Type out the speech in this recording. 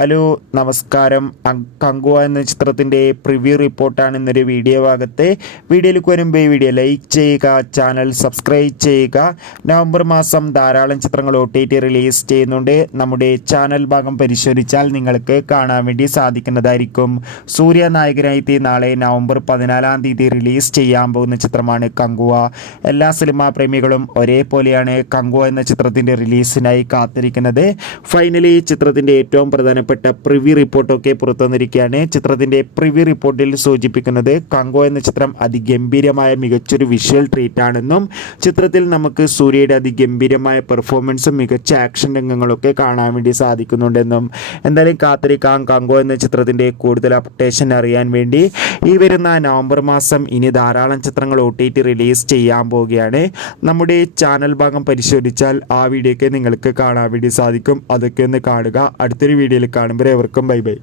Hello നമസ്കാരം. കങ്കുവ എന്ന ചിത്രത്തിൻ്റെ പ്രിവ്യൂ റിപ്പോർട്ടാണ് ഇന്നൊരു വീഡിയോ ഭാഗത്ത്. വീഡിയോയിലേക്ക് വരുമ്പോൾ ഈ വീഡിയോ ലൈക്ക് ചെയ്യുക, ചാനൽ സബ്സ്ക്രൈബ് ചെയ്യുക. നവംബർ മാസം ധാരാളം ചിത്രങ്ങൾ OTT റിലീസ് ചെയ്യുന്നുണ്ട്. നമ്മുടെ ചാനൽ ഭാഗം പരിശോധിച്ചാൽ നിങ്ങൾക്ക് കാണാൻ വേണ്ടി സാധിക്കുന്നതായിരിക്കും. സൂര്യ നായകനായി നാളെ നവംബർ 14 റിലീസ് ചെയ്യാൻ പോകുന്ന ചിത്രമാണ് കങ്കുവ. എല്ലാ സിനിമാ പ്രേമികളും ഒരേപോലെയാണ് കങ്കുവ എന്ന ചിത്രത്തിൻ്റെ റിലീസിനായി കാത്തിരിക്കുന്നത്. ഫൈനലി ചിത്രത്തിൻ്റെ ഏറ്റവും പ്രധാനപ്പെട്ട പ്രിവ്യൂ റിപ്പോർട്ടൊക്കെ പുറത്തുവന്നിരിക്കുകയാണ്. ചിത്രത്തിൻ്റെ പ്രിവ്യൂ റിപ്പോർട്ടിൽ സൂചിപ്പിക്കുന്നത് കങ്കുവ എന്ന ചിത്രം അതിഗംഭീരമായ മികച്ചൊരു വിഷ്വൽ ട്രീറ്റ് ആണെന്നും ചിത്രത്തിൽ നമുക്ക് സൂര്യയുടെ അതിഗംഭീരമായ പെർഫോമൻസും മികച്ച ആക്ഷൻ രംഗങ്ങളൊക്കെ കാണാൻ വേണ്ടി സാധിക്കുന്നുണ്ടെന്നും. എന്തായാലും കാത്തിരിക്കാം കങ്കുവ എന്ന ചിത്രത്തിൻ്റെ കൂടുതൽ അപ്ഡേഷൻ അറിയാൻ വേണ്ടി. ഈ വരുന്ന നവംബർ മാസം ഇനി ധാരാളം ചിത്രങ്ങൾ OTT റിലീസ് ചെയ്യാൻ പോവുകയാണ്. നമ്മുടെ ചാനൽ ഭാഗം പരിശോധിച്ചാൽ ആ വീഡിയോ ഒക്കെ നിങ്ങൾക്ക് കാണാൻ വേണ്ടി സാധിക്കും. അതൊക്കെ ഒന്ന് കാണുക. അടുത്തൊരു വീഡിയോയിൽ കാണുമ്പോൾ എവർക്കും ബൈ ബൈ.